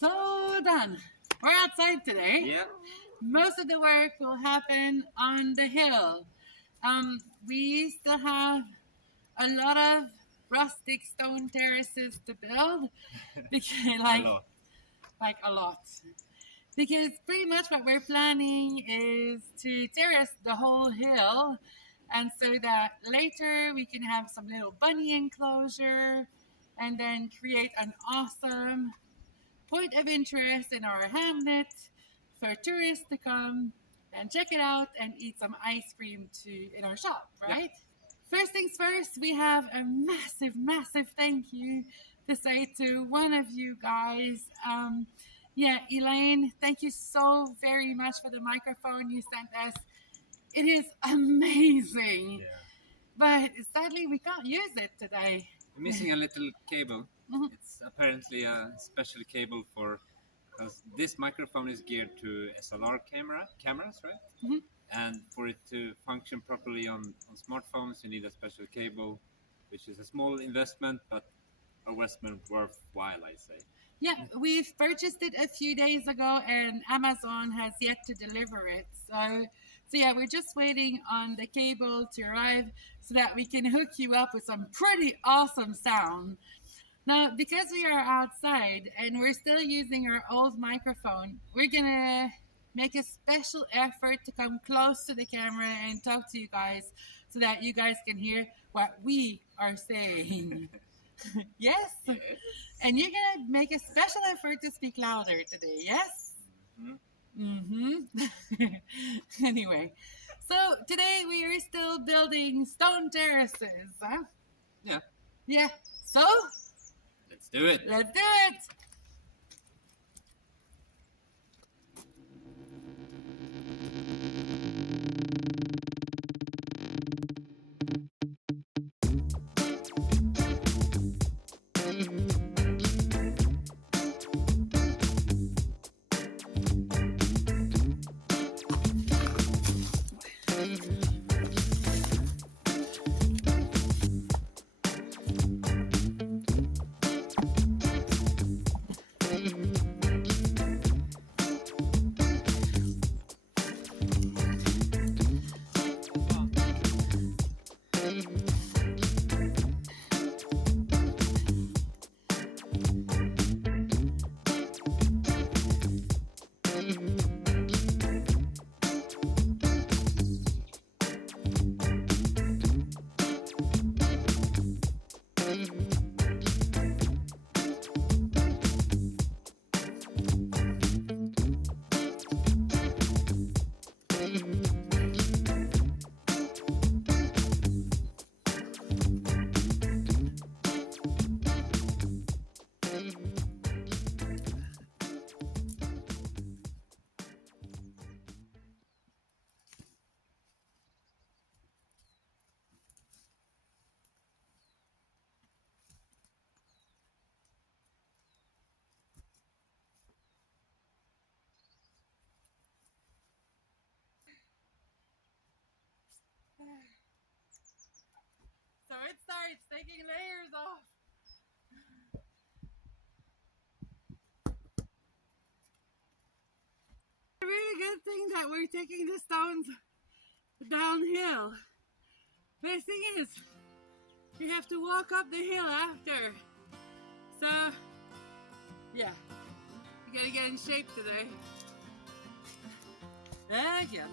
So done. We're outside today. Yeah. Most of the work will happen on the hill. We still have a lot of rustic stone terraces to build because, A lot. like a lot. Because pretty much what we're planning is to terrace the whole hill, and so that later we can have some little bunny enclosure, and then create an awesome point of interest in our hamlet for tourists to come and check it out and eat some ice cream too in our shop, right? Yeah. First things first, we have a massive thank you to say to one of you guys. Elaine, thank you so very much for the microphone you sent us. It is amazing. Yeah. But sadly, we can't use it today. I'm missing a little cable. Mhm. It's apparently a special cable because this microphone is geared to SLR cameras, right? Mhm. And for it to function properly on smartphones, you need a special cable, which is a small investment, but a investment worthwhile, I say. Yeah, we've purchased it a few days ago, and Amazon has yet to deliver it. So yeah, we're just waiting on the cable to arrive so that we can hook you up with some pretty awesome sound. Now, because we are outside and we're still using our old microphone, we're gonna make a special effort to come close to the camera and talk to you guys so that you guys can hear what we are saying. Yes? Yes. And you're gonna make a special effort to speak louder today, yes? Anyway, so today we are still building stone terraces, huh? Yeah. Yeah. So Let's do it. let's do it. So it starts taking layers off. A really good thing that we're taking the stones downhill. The thing is, you have to walk up the hill after. So, yeah, you gotta get in shape today. Again.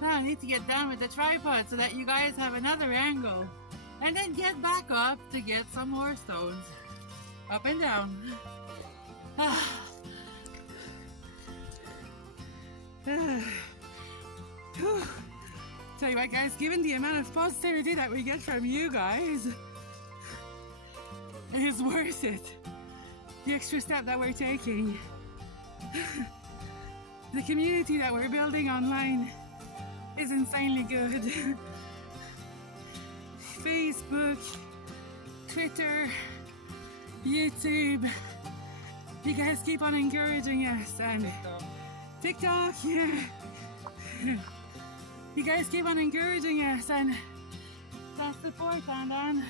Now I need to get down with the tripod so that you guys have another angle. And then get back up to get some more stones. Up and down. Tell you what guys, given the amount of positivity that we get from you guys, it is worth it. The extra step that we're taking. The community that we're building online is insanely good. Facebook, Twitter, YouTube, You guys keep on encouraging us, and TikTok, yeah. You guys keep on encouraging us, and that support, and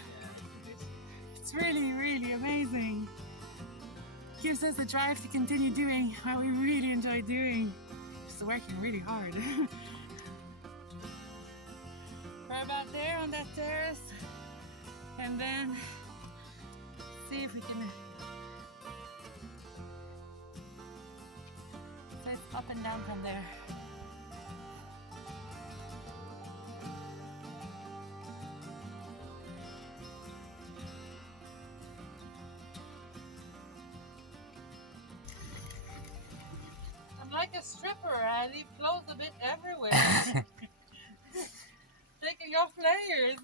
it's really, really amazing. Gives us the drive to continue doing what we really enjoy doing. Just working really hard. We're about there on that terrace, and then see if we can. So it's up and down from there. I'm like a stripper. I leave clothes a bit everywhere. Taking off layers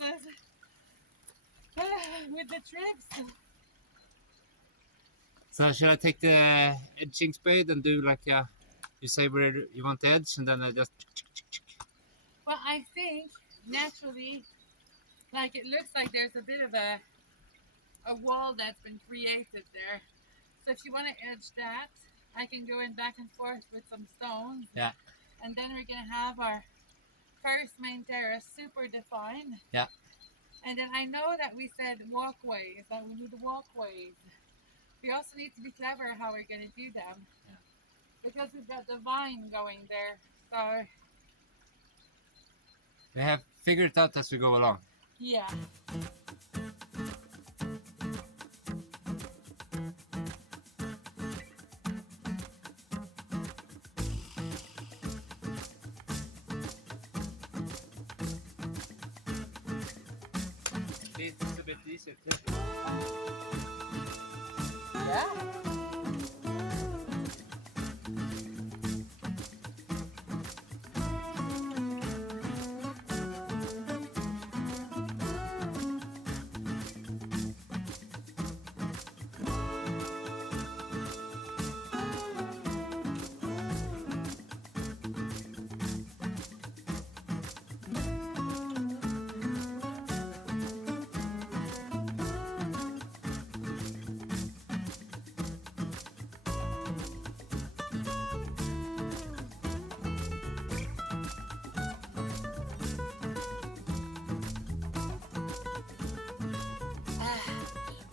with the trips. So should I take the edging spade and do like you say where you want the edge, and then I just. Well, I think naturally, like it looks like there's a bit of a wall that's been created there. So if you want to edge that, I can go in back and forth with some stones. Yeah. And then we're gonna have our first main terrace super defined. Yeah. And then I know that we said walkways, that we need walkways. We also need to be clever how we're gonna do them. Yeah. Because we've got the vine going there. So We have figured it out as we go along. yeah. It's a bit easier too. Yeah.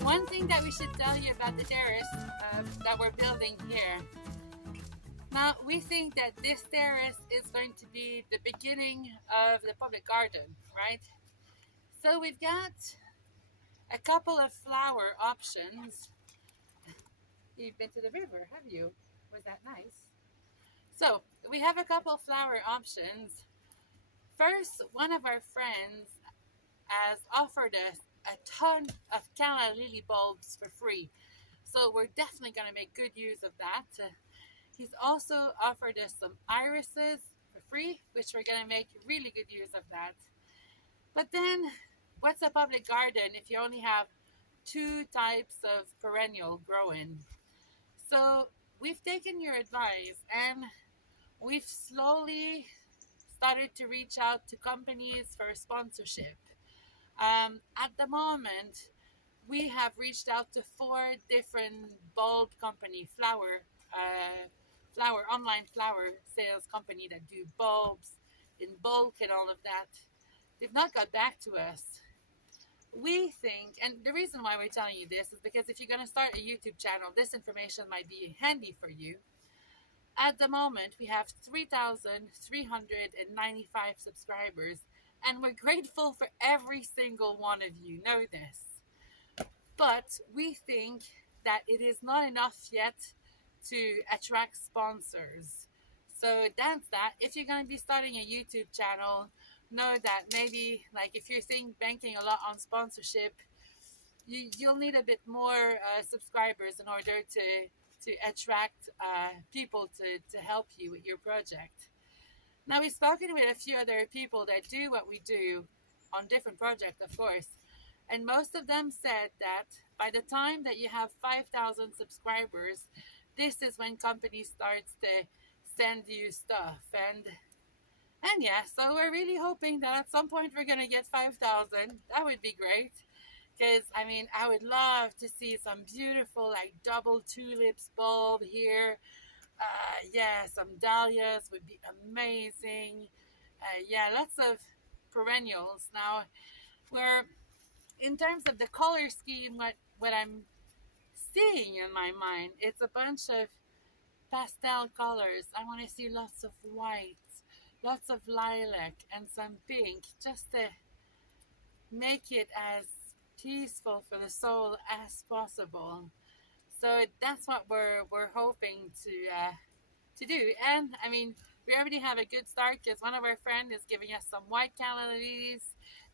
One thing that we should tell you about the terrace that we're building here. Now, we think that this terrace is going to be the beginning of the public garden, right? So we've got a couple of flower options. You've been to the river, have you? Was that nice? So we have a couple flower options. First, one of our friends has offered us a ton of calla lily bulbs for free. So we're definitely going to make good use of that. He's also offered us some irises for free, which we're going to make really good use of that. But then, what's a public garden if you only have two types of perennial growing? So we've taken your advice and we've slowly started to reach out to companies for sponsorship. At the moment, we have reached out to 4 different bulb company, online flower sales company that do bulbs in bulk and all of that. They've not got back to us. We think, and the reason why we're telling you this is because if you're going to start a YouTube channel, this information might be handy for you. At the moment, we have 3,395 subscribers, and we're grateful for every single one of you. Know this. But we think that it is not enough yet to attract sponsors. So that's that. If you're going to be starting a YouTube channel, know that maybe like if you're banking a lot on sponsorship, you'll need a bit more subscribers in order to attract people to help you with your project. Now, we've spoken with a few other people that do what we do on different projects, of course, and most of them said that by the time that you have 5,000 subscribers, this is when companies starts to send you stuff. And yeah, so we're really hoping that at some point we're going to get 5,000. That would be great, Because I mean, I would love to see some beautiful like double tulips bulb here. Yeah, some dahlias would be amazing. Yeah, lots of perennials. Now, we're in terms of the color scheme, what I'm seeing in my mind, it's a bunch of pastel colors. I want to see lots of white, lots of lilac, and some pink, just to make it as peaceful for the soul as possible. So that's what we're hoping to do. And I mean, we already have a good start because one of our friends is giving us some white calla lilies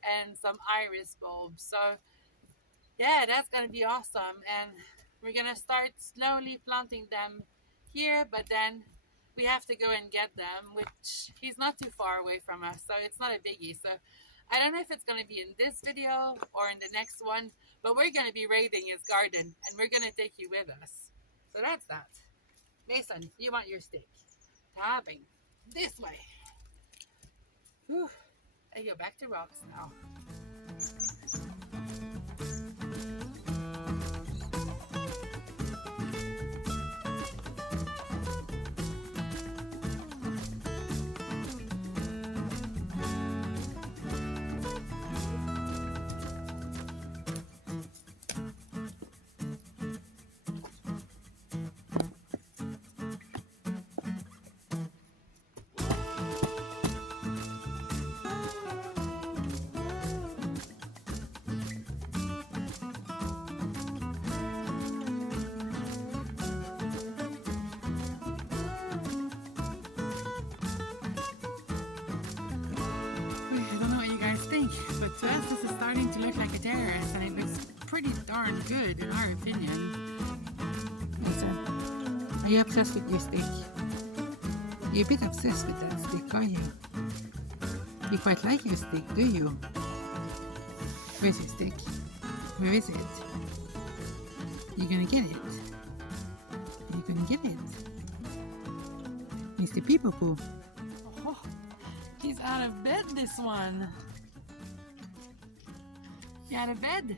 and some iris bulbs. So yeah, that's gonna be awesome. And we're gonna start slowly planting them here, but then we have to go and get them, which he's not too far away from us, so it's not a biggie. So I don't know if it's gonna be in this video or in the next one, but we're gonna be raiding his garden and we're gonna take you with us. So that's that. Mason, you want your stick? Tapping this way. Whew. I go back to rocks now. But to us, this is starting to look like a terrace, and it looks pretty darn good in our opinion. Listen, are you obsessed with your stick? You're a bit obsessed with that stick, are you? You quite like your stick, do you? Where's your stick? Where is it? You're gonna get it. You're gonna get it. Mr. Peepapoo. Oh, he's out of bed, this one. You out of bed?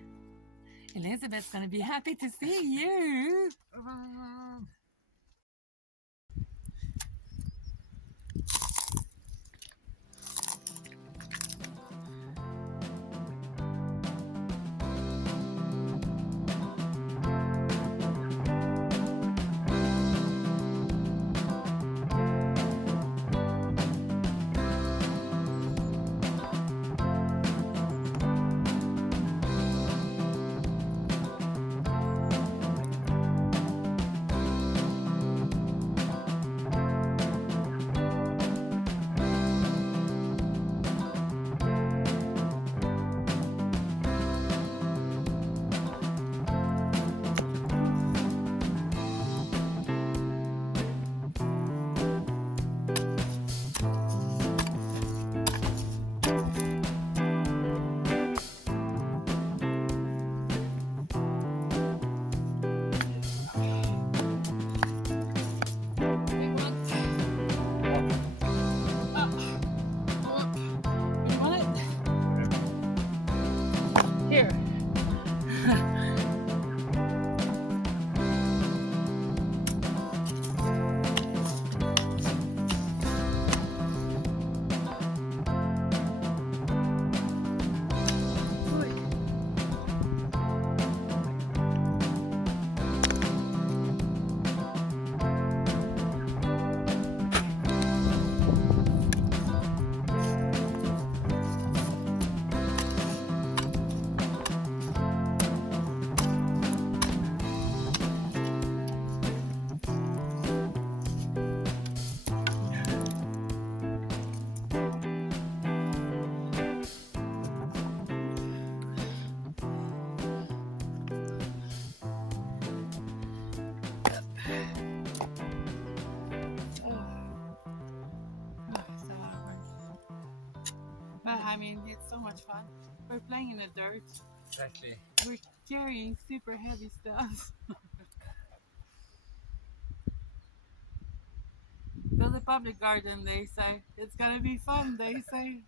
Elizabeth's gonna be happy to see you. But I mean, it's so much fun. We're playing in the dirt. Exactly. We're carrying super heavy stuff. Build a public garden, they say. It's gonna be fun, they say.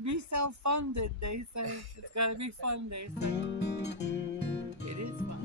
Be self-funded, they say. It's gonna be fun, they say. It is fun.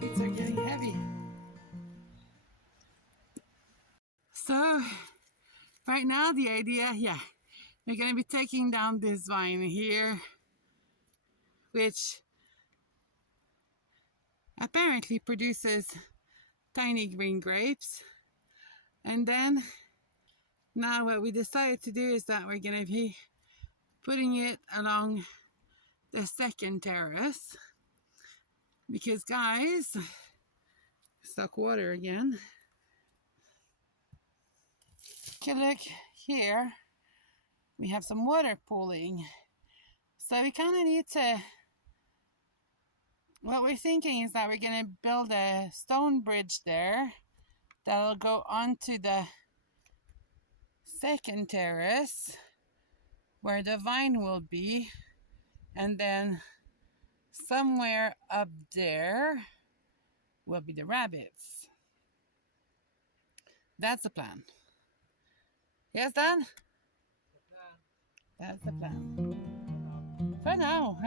Feet are getting heavy. So, right now the idea, we're going to be taking down this vine here, which apparently produces tiny green grapes. And then now what we decided to do is that we're going to be putting it along the second terrace, because guys, stuck water again. Okay, look here, we have some water pooling, so we kind of need to, what we're thinking is that we're going to build a stone bridge there that'll go onto the second terrace where the vine will be, and then somewhere up there will be the rabbits. That's the plan. Yes, Dan? That's the plan. For now.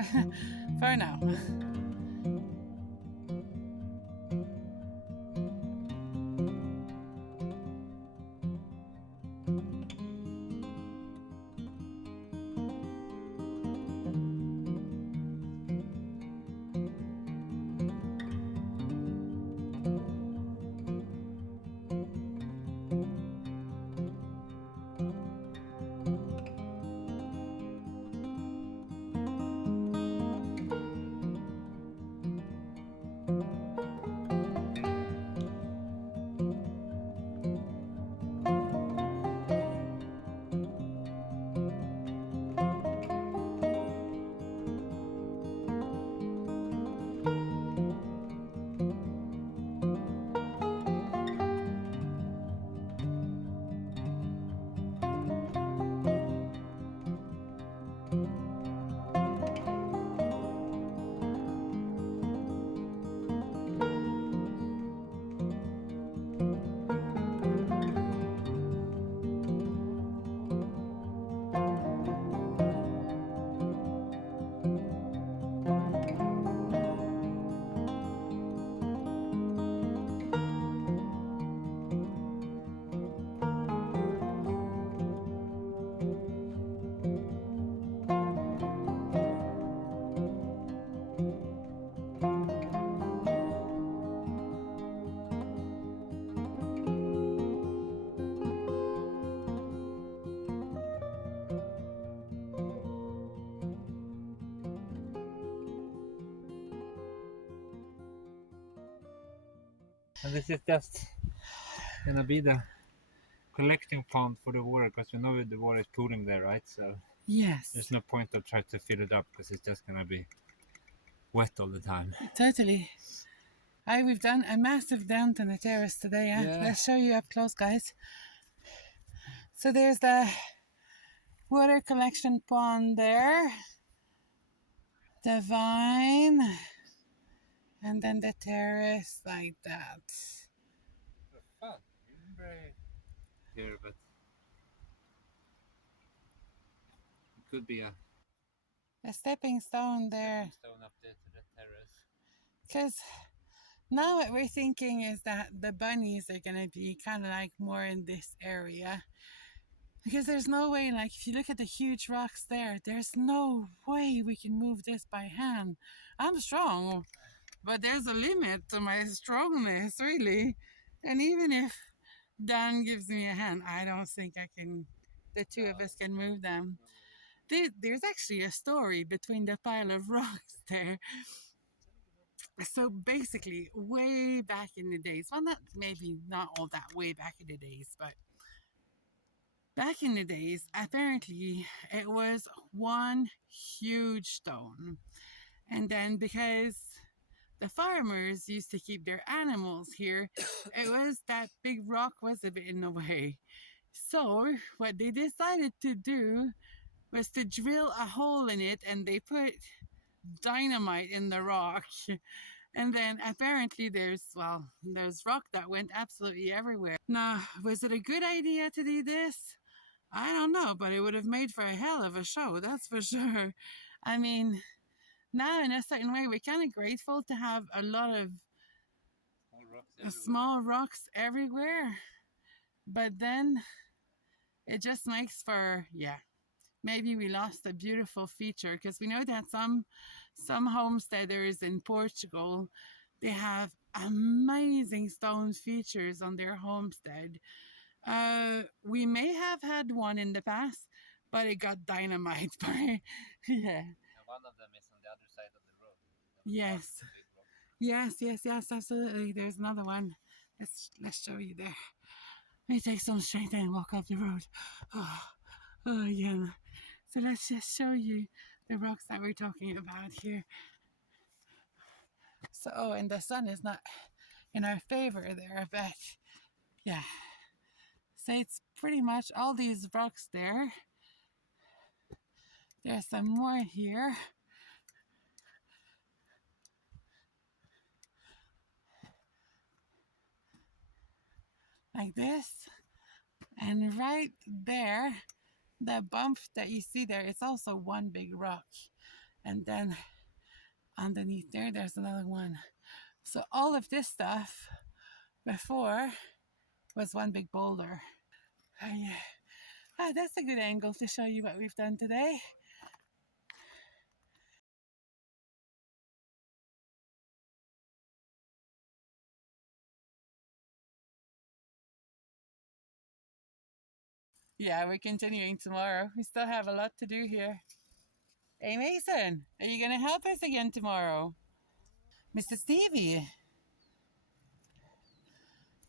For now. And this is just gonna be the collecting pond for the water, because you know the water is pooling there, right? So Yes. there's no point of trying to fill it up, because it's just gonna be wet all the time. Totally. We've done a massive dent in the terrace today. Yeah? Let's show you up close, guys. So there's the water collection pond there, the vine, and then the terrace like that. Fun. Here, but it could be a stepping stone there. stone up there to the terrace. Because now what we're thinking is that the bunnies are going to be kind of like more in this area. Because there's no way, like if you look at the huge rocks there, there's no way we can move this by hand. I'm strong, but there's a limit to my strongness, really. And even if Dan gives me a hand, I don't think I can, the two of us can move them. There's actually a story between the pile of rocks there. So basically, way back in the days, well, not all that way back in the days, but back in the days, apparently it was one huge stone. And then because the farmers used to keep their animals here, it was that big rock was a bit in the way. So what they decided to do was to drill a hole in it, and they put dynamite in the rock. And then apparently there's rock that went absolutely everywhere. Now, was it a good idea to do this? I don't know, but it would have made for a hell of a show, that's for sure. I mean, now in a certain way, we're kind of grateful to have a lot of small rocks everywhere. But then it just makes for, yeah, maybe we lost a beautiful feature, because we know that some homesteaders in Portugal, they have amazing stone features on their homestead. We may have had one in the past, but it got dynamite. Yeah. One of them is on the other side of the road. Yes. Yes, absolutely. There's another one. Let's show you there. Let me take some straight and walk up the road. Oh, yeah. So let's just show you the rocks that we're talking about here. So, and the sun is not in our favor there, but yeah. So it's pretty much all these rocks there. There's some more here. Like this. And right there, the bump that you see there, it's also one big rock. And then underneath there, there's another one. So all of this stuff before was one big boulder. Yeah. That's a good angle to show you what we've done today. Yeah, we're continuing tomorrow. We still have a lot to do here. Hey, Mason, are you going to help us again tomorrow? Mr. Stevie.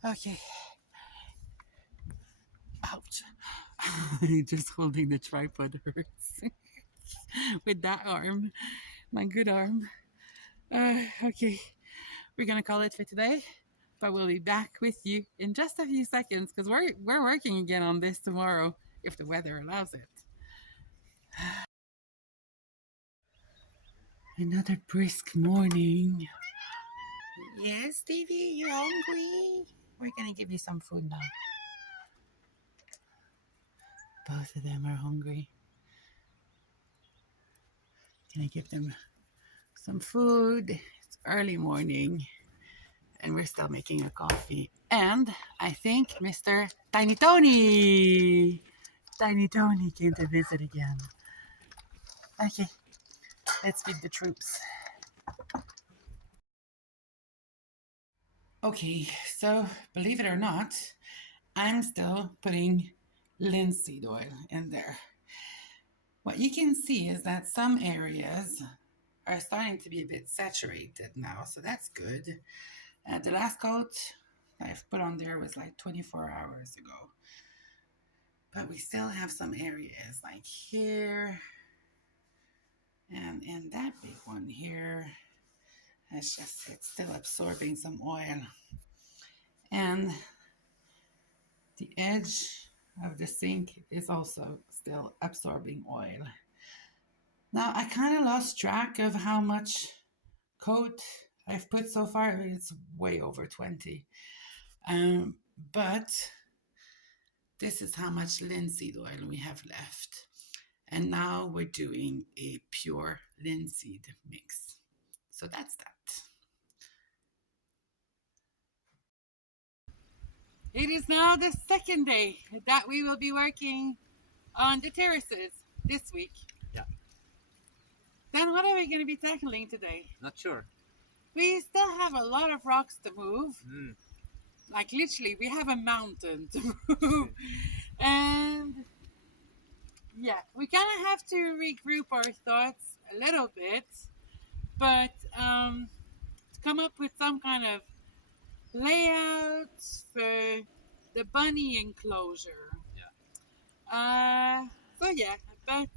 Okay. Ouch. Just holding the tripod hurts. With that arm. My good arm. Okay. We're going to call it for today. But we'll be back with you in just a few seconds, because we're working again on this tomorrow, if the weather allows it. Another brisk morning. Yes, Stevie, you hungry? We're gonna give you some food now. Both of them are hungry. Gonna give them some food. It's early morning, and we're still making a coffee. And I think Mr. Tiny Tony came to visit again. Okay, let's feed the troops. Okay, so believe it or not, I'm still putting linseed oil in there. What you can see is that some areas are starting to be a bit saturated now, so that's good. The last coat I've put on there was like 24 hours ago. But we still have some areas like here and in that big one here. It's still absorbing some oil. And the edge of the sink is also still absorbing oil. Now I kind of lost track of how much coat I've put so far. It's way over 20. But this is how much linseed oil we have left. And now we're doing a pure linseed mix. So that's that. It is now the second day that we will be working on the terraces this week. Yeah. Then what are we going to be tackling today? Not sure. We still have a lot of rocks to move. Like literally, we have a mountain to move. And yeah, we kind of have to regroup our thoughts a little bit. But to come up with some kind of layout for the bunny enclosure. So yeah, but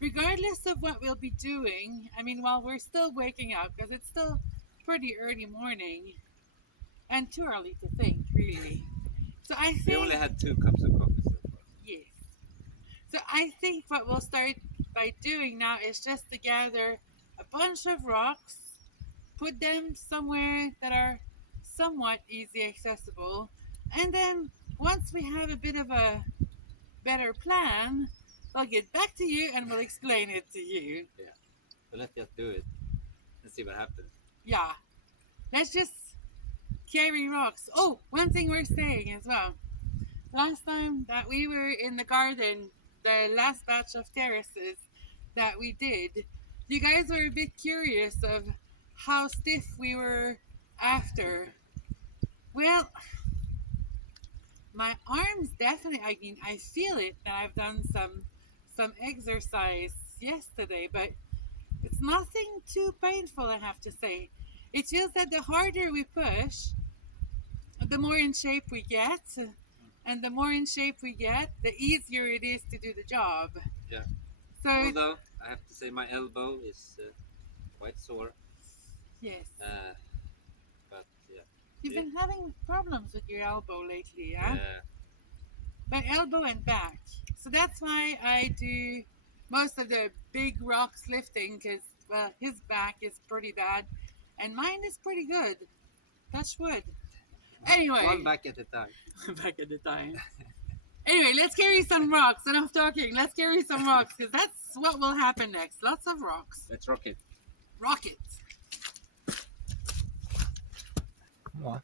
regardless of what we'll be doing, I mean, while we're still waking up, because it's still pretty early morning and too early to think, really. So I think we only had 2 cups of coffee so far. Yes. So I think what we'll start by doing now is just to gather a bunch of rocks, put them somewhere that are somewhat easy accessible, and then once we have a bit of a better plan, I'll get back to you and we'll explain it to you. Yeah. So let's just do it and see what happens. Yeah. Let's just carry rocks. Oh, one thing we're saying as well. Last time that we were in the garden, the last batch of terraces that we did, you guys were a bit curious of how stiff we were after. Well, my arms definitely, I mean, I feel it that I've done some exercise yesterday, but it's nothing too painful, I have to say. It feels that the harder we push, the more in shape we get, and the more in shape we get, the easier it is to do the job. Yeah. So, although I have to say my elbow is quite sore. Yes. But yeah. You've been having problems with your elbow lately, yeah? Yeah. But elbow and back. So that's why I do most of the big rocks lifting, because, well, his back is pretty bad and mine is pretty good. Touch wood. Anyway. One back at a time. Back at a time. Anyway, let's carry some rocks. Enough talking. Let's carry some rocks, because that's what will happen next. Lots of rocks. Let's rock it. Rock it. What?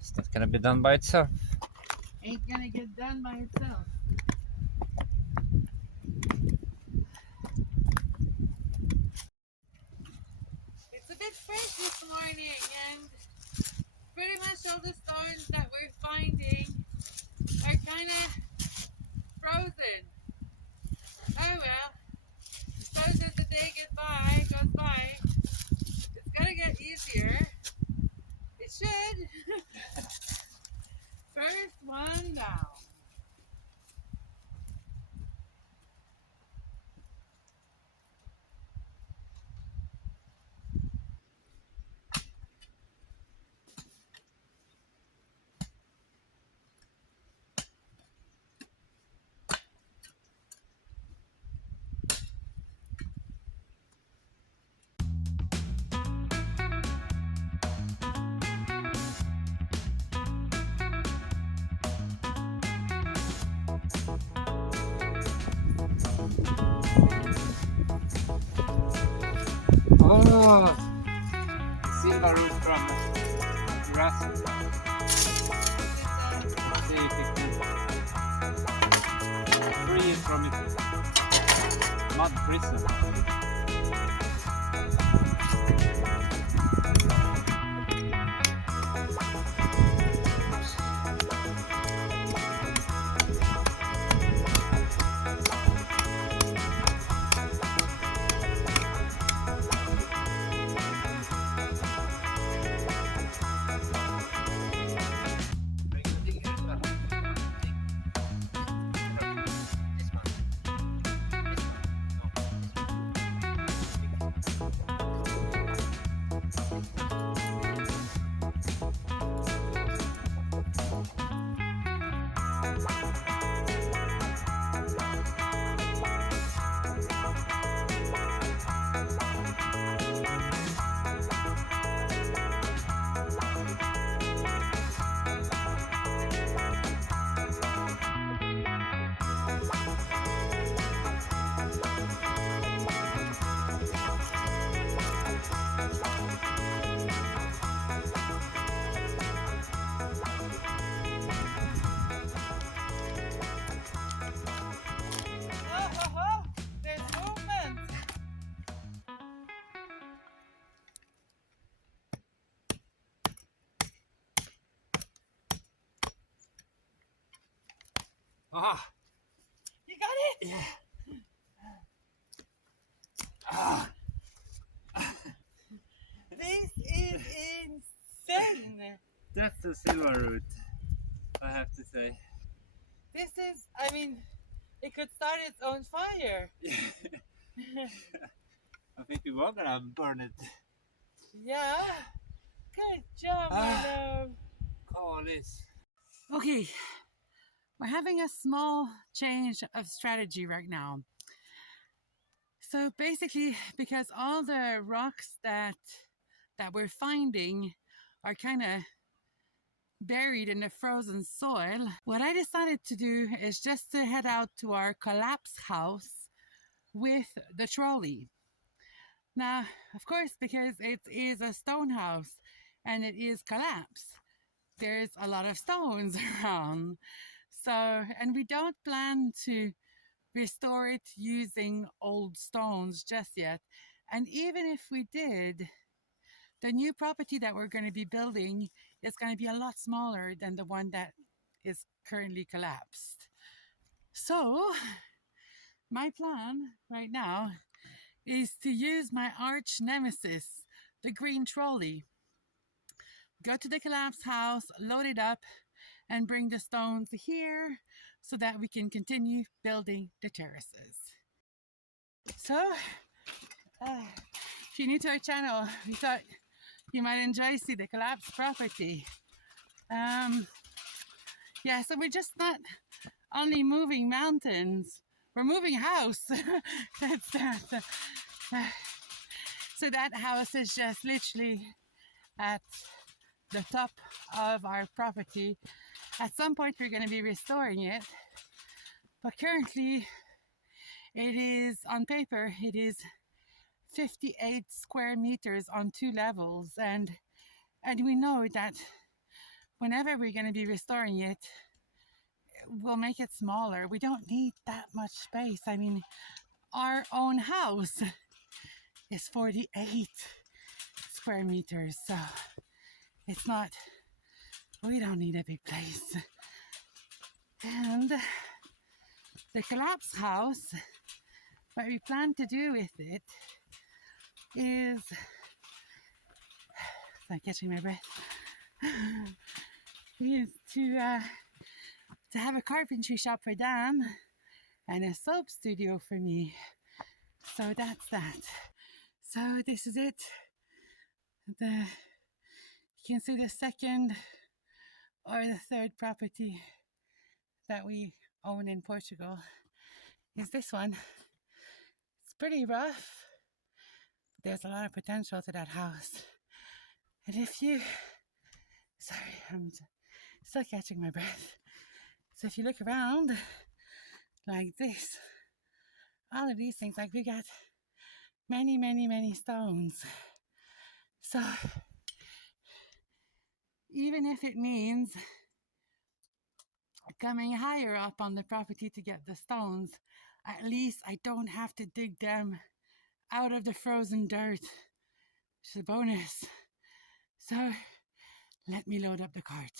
It's not gonna be done by itself. Ain't gonna get done by itself. It's a bit fresh this morning, and pretty much all the stones that we're finding are kind of frozen. Oh well. Suppose as the day goes by, it's gonna get easier. It should. First one down. Oh, silver roof from RUSTIC. Let's see if it can free it from its mud prison. Ah, You got it? yeah. Ah. This is insane. That's a silver root, I have to say. This is, I mean, it could start its own fire. I think we were gonna burn it. Yeah. Good job, my love. Call this. Okay, we're having a small change of strategy right now. So basically, because all the rocks that we're finding are kind of buried in the frozen soil, what I decided to do is just to head out to our collapse house with the trolley. Now, of course, because it is a stone house and it is collapsed, there's a lot of stones around. So, and we don't plan to restore it using old stones just yet. And even if we did, the new property that we're going to be building is going to be a lot smaller than the one that is currently collapsed. So, my plan right now is to use my arch nemesis, the green trolley. Go to the collapsed house, load it up, and bring the stones here so that we can continue building the terraces. So, if you're new to our channel, we thought you might enjoy see the collapsed property. Yeah, so we're just not only moving mountains, we're moving house. That's that. So that house is just literally at the top of our property. At some point we're going to be restoring it, but currently it is, on paper, it is 58 square meters on 2 levels, and we know that whenever we're going to be restoring it, we'll make it smaller. We don't need that much space. I mean, our own house is 48 square meters, so it's not, we don't need a big place. And the collapse house, what we plan to do with it is, I'm catching my breath, is to have a carpentry shop for them and a soap studio for me. So that's that. So this is it. You can see the second or the third property that we own in Portugal is this one. It's pretty rough. There's a lot of potential to that house. And if you, sorry, I'm still catching my breath. So if you look around like this, all of these things, like we got many, many, many stones. So even if it means coming higher up on the property to get the stones, at least I don't have to dig them out of the frozen dirt, which is a bonus. So let me load up the cart.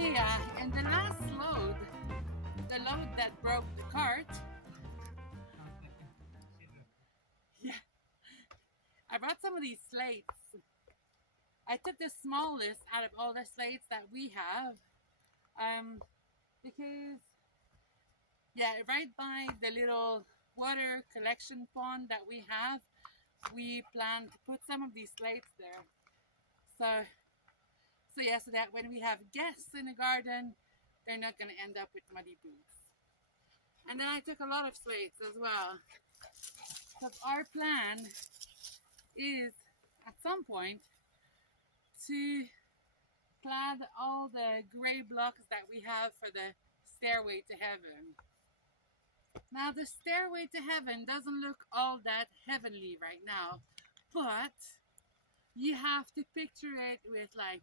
IKEA, and the last load, the load that broke the cart, yeah, I brought some of these slates. I took the smallest out of all the slates that we have, because yeah, right by the little water collection pond that we have, we plan to put some of these slates there. So yeah, so that when we have guests in the garden, they're not going to end up with muddy boots. And then I took a lot of slates as well. So our plan is at some point to clad all the gray blocks that we have for the stairway to heaven. Now the stairway to heaven doesn't look all that heavenly right now, but you have to picture it with like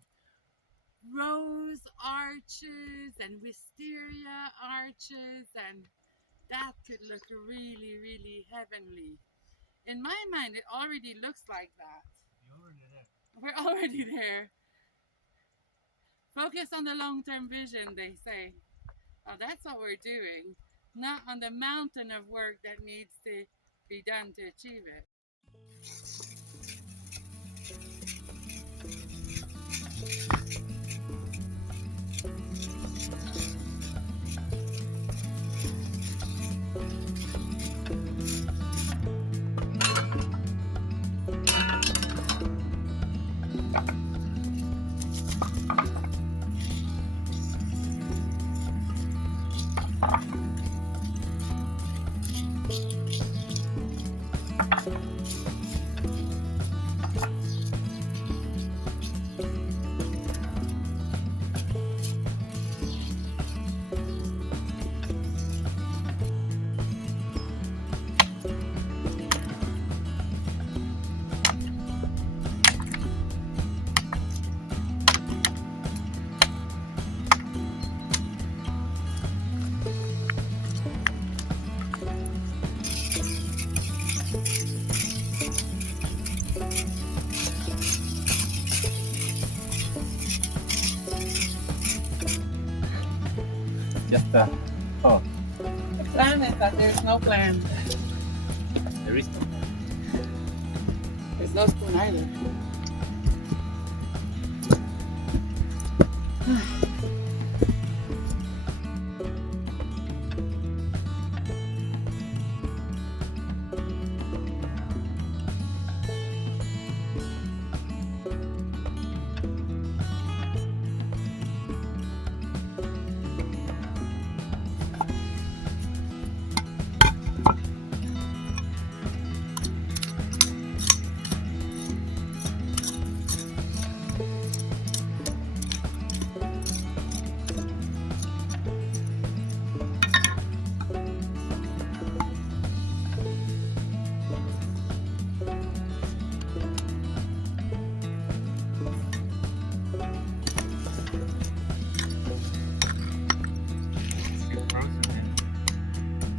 rose arches and wisteria arches, and that could look really, really heavenly. In my mind, it already looks like that. We're already there. Focus on the long-term vision, they say. Oh, that's what we're doing, not on the mountain of work that needs to be done to achieve it. Just a thought. The plan is that there's no plan. There is no. There's no spoon either.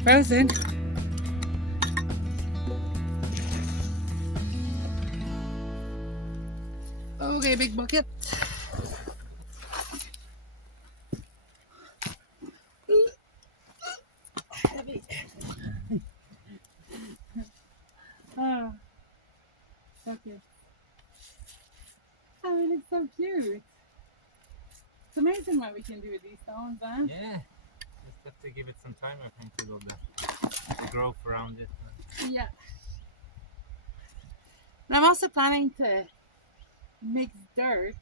Frozen. Okay, big bucket. Heavy. Oh, okay. Oh, it looks so cute. It's amazing what we can do with these stones, huh? Yeah. Just have to give it some time, I think, to build the growth around it. Yeah. And I'm also planning to mix dirt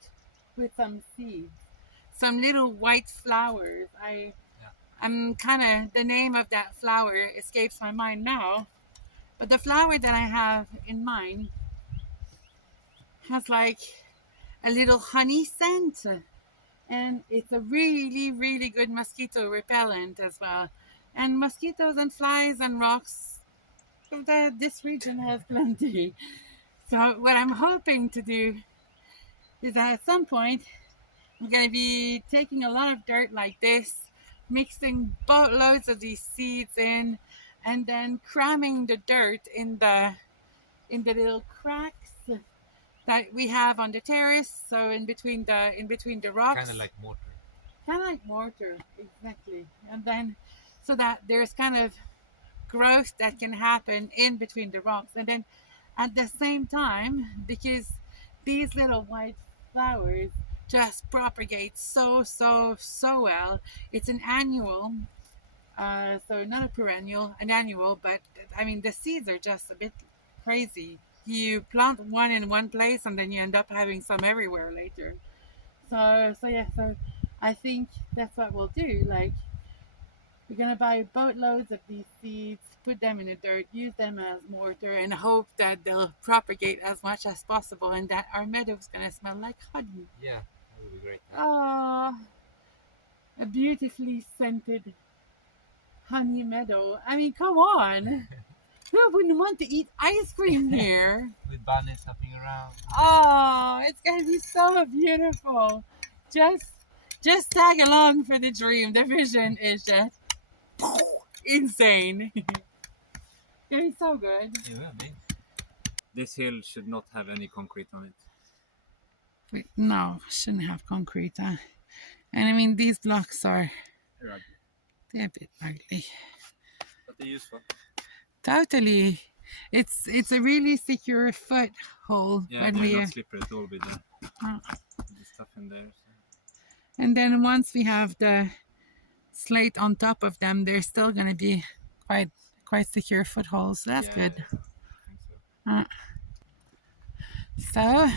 with some seeds, some little white flowers. I'm kind of, the name of that flower escapes my mind now, but the flower that I have in mind has like a little honey scent, and it's a really, really good mosquito repellent as well. And mosquitoes and flies and rocks, this region has plenty. So what I'm hoping to do is that at some point I'm going to be taking a lot of dirt like this, mixing boatloads of these seeds in, and then cramming the dirt in the little cracks that we have on the terrace. So in between the rocks. Kind of like mortar. kind of like mortar, exactly. And then so that there's kind of growth that can happen in between the rocks. And then at the same time, because these little white flowers just propagate so well, it's an annual, so not a perennial, an annual, but I mean, the seeds are just a bit crazy. You plant one in one place and then you end up having some everywhere later. So I think that's what we'll do. Like, we're gonna buy boatloads of these seeds, put them in the dirt, use them as mortar, and hope that they'll propagate as much as possible, and that our meadow's gonna smell like honey. Yeah, that would be great. Ah, a beautifully scented honey meadow. I mean, come on. Who wouldn't want to eat ice cream here? With bunnies hopping around. Oh, it's gonna be so beautiful. Just just tag along for the dream. The vision is just insane. It's so good. Yeah, this hill should not have any concrete on it. Wait, no, shouldn't have concrete. And I mean, these blocks are they're a bit ugly. But they're useful. Totally. It's a really secure foothold Yeah, when they're we not slippery at all with the stuff in there. So. and then once we have the slate on top of them, they're still gonna be quite secure footholds. So that's good. Yeah, I think So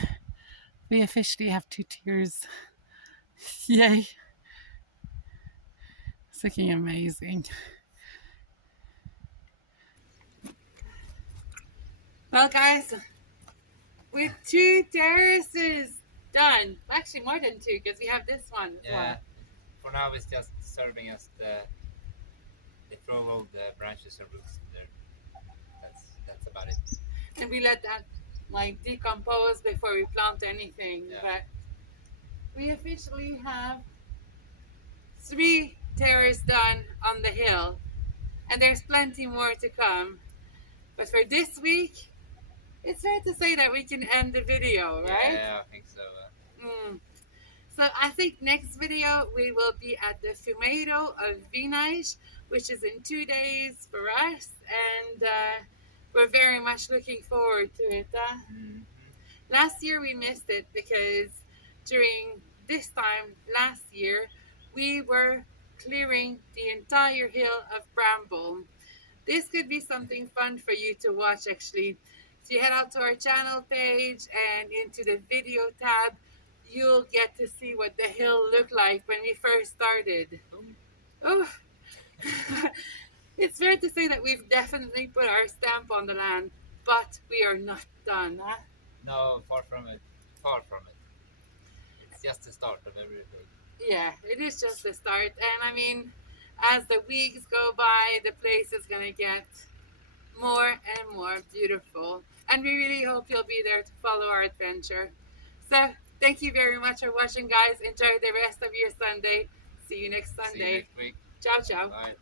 we officially have 2 tiers. Yay. It's looking amazing. Well, guys, with 2 terraces done, actually more than 2 because we have this one as yeah. well. For now, it's just serving as they throw all the branches and roots in there. That's about it. And we let that like decompose before we plant anything. Yeah. But we officially have 3 terraces done on the hill, and there's plenty more to come. But for this week, it's fair to say that we can end the video, right? Yeah, I think so. So I think next video we will be at the meadow of Vinage, which is in 2 days for us, and we're very much looking forward to it. Last year we missed it because during this time last year we were clearing the entire hill of bramble. This could be something fun for you to watch actually. So you head out to our channel page and into the video tab, you'll get to see what the hill looked like when we first started. Oh. It's fair to say that we've definitely put our stamp on the land, but we are not done. Huh? No, far from it. Far from it. It's just the start of everything. Yeah, it is just the start. And I mean, as the weeks go by, the place is going to get more and more beautiful. And we really hope you'll be there to follow our adventure. So, thank you very much for watching, guys. Enjoy the rest of your Sunday. See you next Sunday. See you next week. Ciao, ciao. Bye.